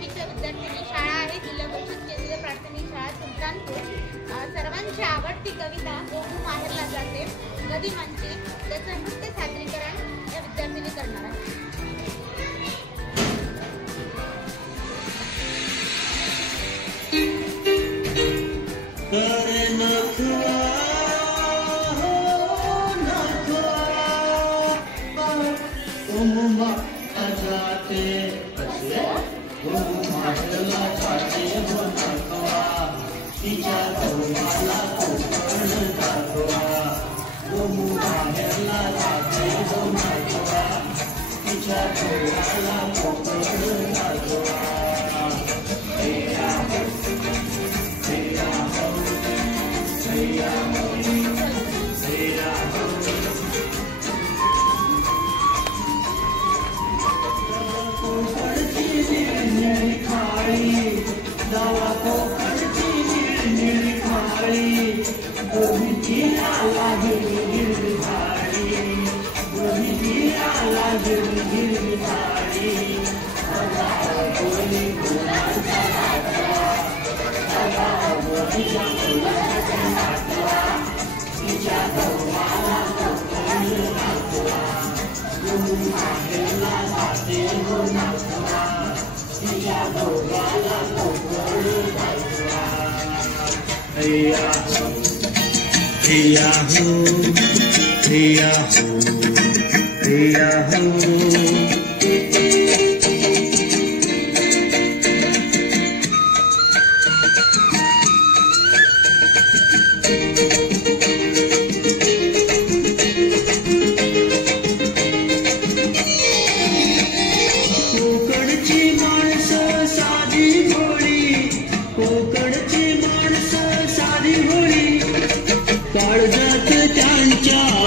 8वीच्या विद्यार्थिनी शाळा आहे जिल्हा परिषद केंद्रीय प्राथमिक शाळा सुलतानपूर। सर्वांची आवडती कविता गोमू माहेरला जाते गदिमांची, त्याचं नृत्य सादरीकरण या विद्यार्थिनी करणार आहे।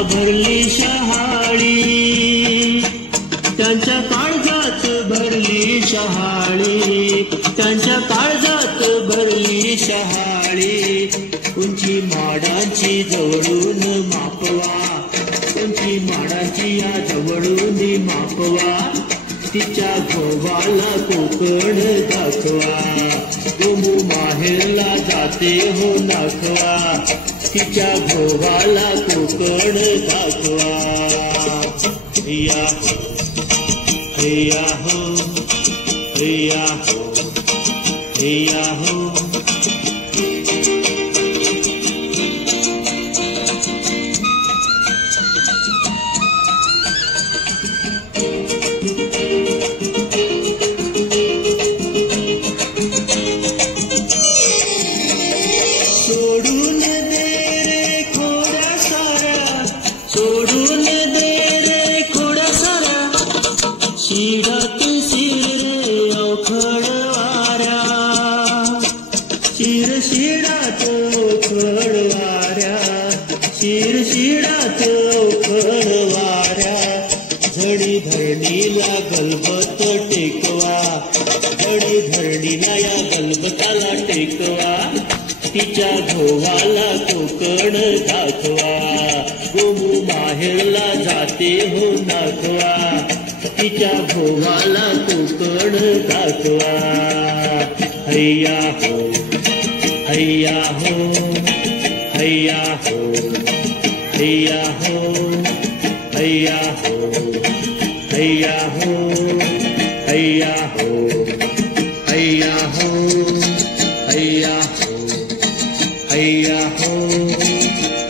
भरली शहाळी, त्यांच्या काळजात भरली शहाळी, त्यांच्या काळजात भरली शहाळी। उंची माडांची जवळून मापवा, उंची माडांची या जवळून मापवा, तिच्या गोवाला कोकण दाखवा। गोमू माहेरला जाते हो नाखवा, तिच्या गोवाला कोकण दाखवा। हैया हैया हो, हैया हो, हैया हो। शिरात शिर अवखळ वाऱ्या, शिर शिरात अवखळ वाऱ्या, शिर शिरात अवखळ वाऱ्या। झडी धरणीला गलबत टेकवा, झडी धरणीला या गलबताला टेकवा, तिच्या गोवाला कोकण दाखवा। गोमू माहेरला जाते हो नाखवा, तिच्या गोवाला कोकण दाखवा। हैया हो, हैया हो, हैया हो, हैया हो, हैया हो, हैया हो, हैया हो, हैया हो, हैया हो, हैया हो,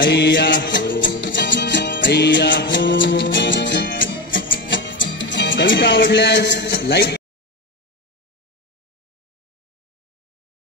हैया हो, हैया हो। कविता आवडल्यास लाईक